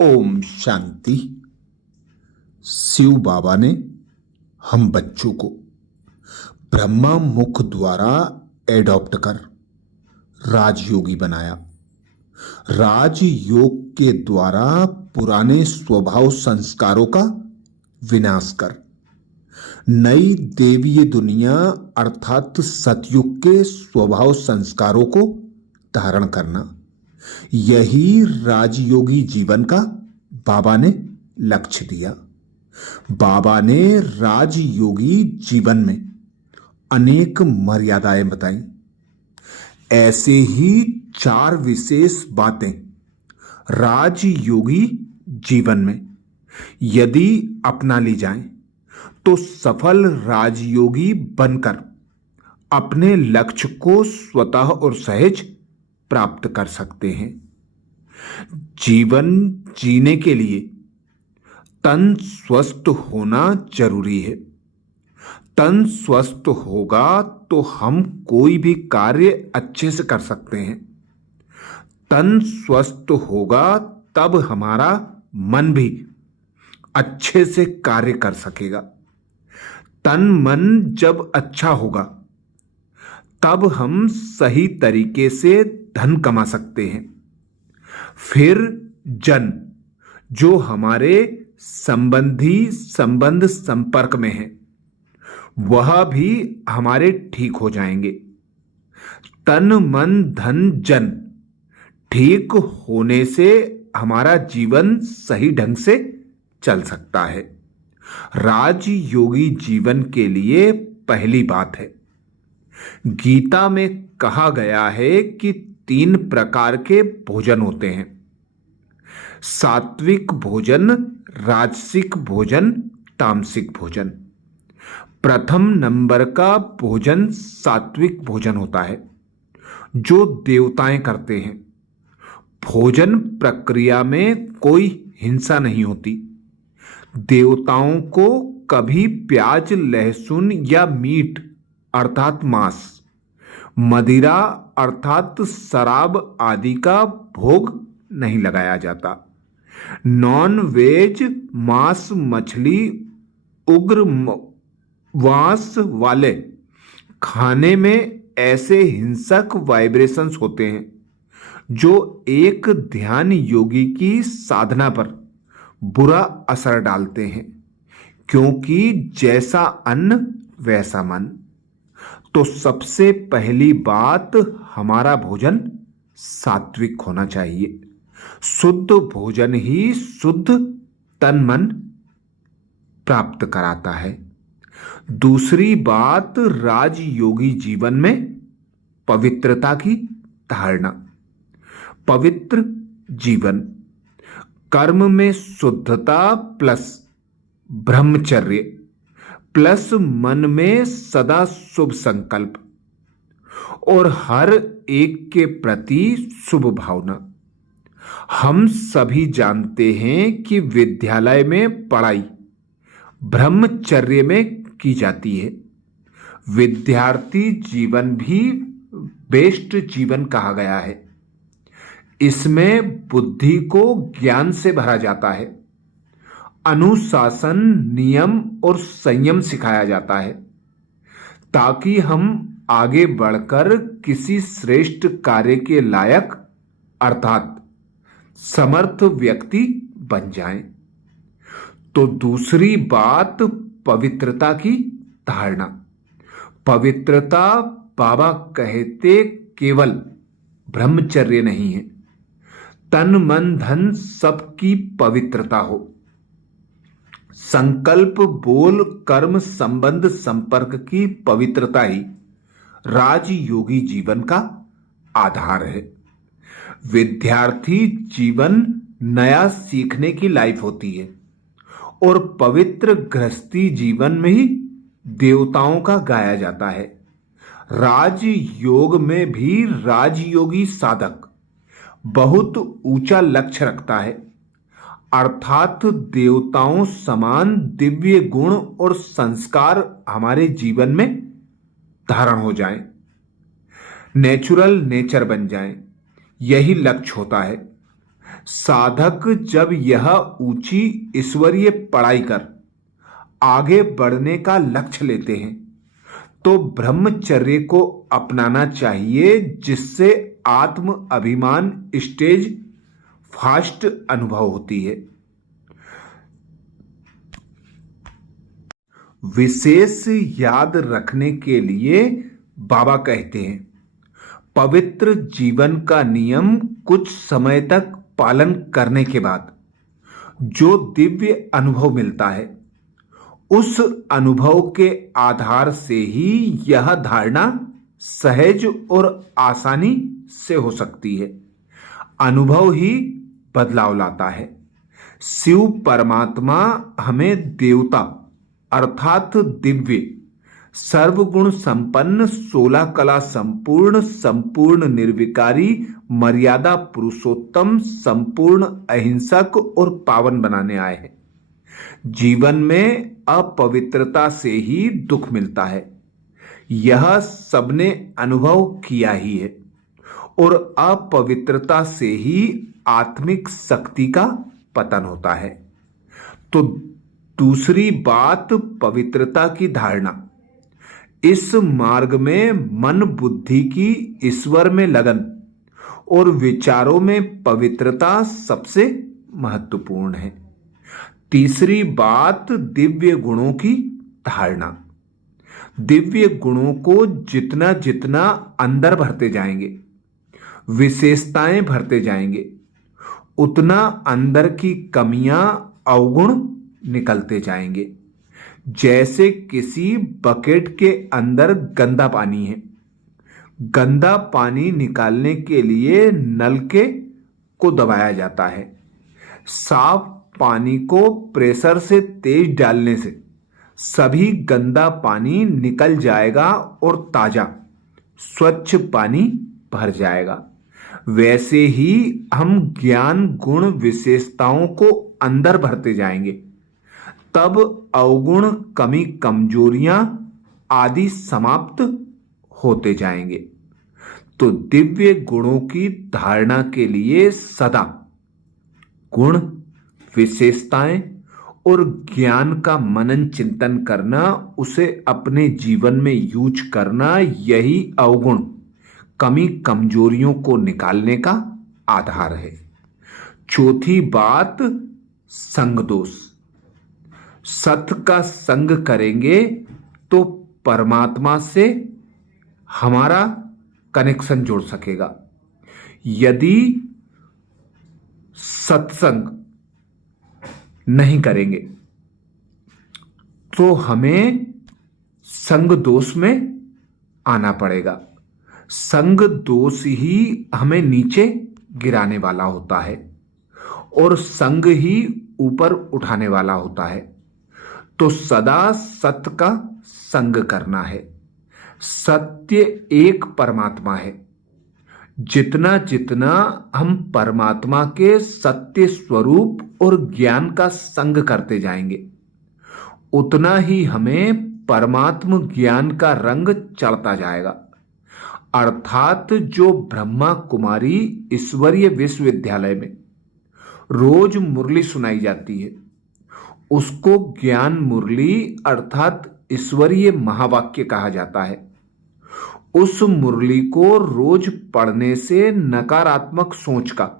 ओम शांति। शिव बाबा ने हम बच्चों को ब्रह्मा मुख द्वारा एडॉप्ट कर राजयोगी बनाया। राजयोग के द्वारा पुराने स्वभाव संस्कारों का विनाश कर नई देवीय दुनिया अर्थात सतयुग के स्वभाव संस्कारों को धारण करना, यही राजयोगी जीवन का बाबा ने लक्ष्य दिया। बाबा ने राजयोगी जीवन में अनेक मर्यादाएं बताई। ऐसे ही 4 विशेष बातें राजयोगी जीवन में यदि अपना ली जाएं तो सफल राजयोगी बनकर अपने लक्ष्य को स्वतः और सहज प्राप्त कर सकते हैं। जीवन जीने के लिए तन स्वस्थ होना जरूरी है। तन स्वस्थ होगा तो हम कोई भी कार्य अच्छे से कर सकते हैं। तन स्वस्थ होगा तब हमारा मन भी अच्छे से कार्य कर सकेगा। तन मन जब अच्छा होगा तब हम सही तरीके से धन कमा सकते हैं। फिर जन जो हमारे संबंध संपर्क में है वह भी हमारे ठीक हो जाएंगे। तन मन धन जन ठीक होने से हमारा जीवन सही ढंग से चल सकता है। राजयोगी जीवन के लिए पहली बात है, गीता में कहा गया है कि 3 प्रकार के भोजन होते हैं। सात्विक भोजन, राजसिक भोजन, तामसिक भोजन। प्रथम नंबर का भोजन सात्विक भोजन होता है जो देवताएं करते हैं। भोजन प्रक्रिया में कोई हिंसा नहीं होती। देवताओं को कभी प्याज, लहसुन या मीट अर्थात मांस, मदिरा अर्थात शराब आदि का भोग नहीं लगाया जाता। नॉन वेज, मांस, मछली, उग्र वास वाले खाने में ऐसे हिंसक वाइब्रेशंस होते हैं जो एक ध्यान योगी की साधना पर बुरा असर डालते हैं, क्योंकि जैसा अन्न वैसा मन। तो सबसे पहली बात, हमारा भोजन सात्विक होना चाहिए। शुद्ध भोजन ही शुद्ध तन मन प्राप्त कराता है। दूसरी बात, राजयोगी जीवन में पवित्रता की धारणा। पवित्र जीवन, कर्म में शुद्धता प्लस ब्रह्मचर्य प्लस मन में सदा शुभ संकल्प और हर एक के प्रति शुभ भावना। हम सभी जानते हैं कि विद्यालय में पढ़ाई ब्रह्मचर्य में की जाती है। विद्यार्थी जीवन भी बेस्ट जीवन कहा गया है। इसमें बुद्धि को ज्ञान से भरा जाता है। अनुशासन, नियम और संयम सिखाया जाता है ताकि हम आगे बढ़कर किसी श्रेष्ठ कार्य के लायक अर्थात समर्थ व्यक्ति बन जाएं। तो दूसरी बात, पवित्रता की धारणा। पवित्रता बाबा कहते केवल ब्रह्मचर्य नहीं है, तन मन धन सबकी पवित्रता हो। संकल्प, बोल, कर्म, संबंध संपर्क की पवित्रता ही राजयोगी जीवन का आधार है। विद्यार्थी जीवन नया सीखने की लाइफ होती है और पवित्र गृहस्थी जीवन में ही देवताओं का गाया जाता है। राजयोग में भी राजयोगी साधक बहुत ऊंचा लक्ष्य रखता है, अर्थात देवताओं समान दिव्य गुण और संस्कार हमारे जीवन में धारण हो जाएं, नेचुरल नेचर बन जाएं। यही लक्ष्य होता है। साधक जब यह ऊंची ईश्वरीय पढ़ाई कर आगे बढ़ने का लक्ष्य लेते हैं तो ब्रह्मचर्य को अपनाना चाहिए, जिससे आत्म अभिमान स्टेज फास्ट अनुभव होती है। विशेष याद रखने के लिए बाबा कहते हैं, पवित्र जीवन का नियम कुछ समय तक पालन करने के बाद जो दिव्य अनुभव मिलता है, उस अनुभव के आधार से ही यह धारणा सहज और आसानी से हो सकती है। अनुभव ही बदलाव लाता है। शिव परमात्मा हमें देवता अर्थात दिव्य सर्वगुण संपन्न 16 कला संपूर्ण संपूर्ण निर्विकारी मर्यादा पुरुषोत्तम संपूर्ण अहिंसक और पावन बनाने आए हैं। जीवन में अपवित्रता से ही दुख मिलता है, यह सबने अनुभव किया ही है, और अपवित्रता से ही आत्मिक शक्ति का पतन होता है। तो दूसरी बात, पवित्रता की धारणा। इस मार्ग में मन बुद्धि की ईश्वर में लगन और विचारों में पवित्रता सबसे महत्वपूर्ण है। तीसरी बात, दिव्य गुणों की धारणा। दिव्य गुणों को जितना जितना अंदर भरते जाएंगे, विशेषताएं भरते जाएंगे, उतना अंदर की कमियां अवगुण निकलते जाएंगे। जैसे किसी बकेट के अंदर गंदा पानी है, गंदा पानी निकालने के लिए नलके को दबाया जाता है। साफ पानी को प्रेशर से तेज डालने से सभी गंदा पानी निकल जाएगा और ताजा स्वच्छ पानी भर जाएगा। वैसे ही हम ज्ञान गुण विशेषताओं को अंदर भरते जाएंगे, तब अवगुण कमी कमजोरियां आदि समाप्त होते जाएंगे। तो दिव्य गुणों की धारणा के लिए सदा गुण विशेषताएं और ज्ञान का मनन चिंतन करना, उसे अपने जीवन में यूज करना, यही अवगुण कमी कमजोरियों को निकालने का आधार है। चौथी बात, संग दोष। सत्य का संग करेंगे तो परमात्मा से हमारा कनेक्शन जुड़ सकेगा। यदि सत्संग नहीं करेंगे तो हमें संग दोष में आना पड़ेगा। संग दोष ही हमें नीचे गिराने वाला होता है और संग ही ऊपर उठाने वाला होता है। तो सदा सत्य का संग करना है। सत्य एक परमात्मा है। जितना जितना हम परमात्मा के सत्य स्वरूप और ज्ञान का संग करते जाएंगे, उतना ही हमें परमात्म ज्ञान का रंग चढ़ता जाएगा। अर्थात जो ब्रह्मा कुमारी ईश्वरीय विश्वविद्यालय में रोज मुरली सुनाई जाती है, उसको ज्ञान मुरली अर्थात ईश्वरीय महावाक्य कहा जाता है। उस मुरली को रोज पढ़ने से नकारात्मक सोच का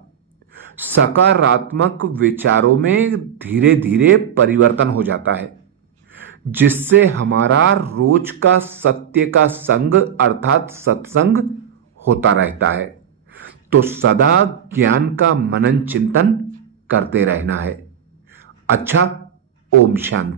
सकारात्मक विचारों में धीरे धीरे परिवर्तन हो जाता है, जिससे हमारा रोज का सत्य का संग अर्थात सत्संग होता रहता है। तो सदा ज्ञान का मनन चिंतन करते रहना है। अच्छा, ओम शांति।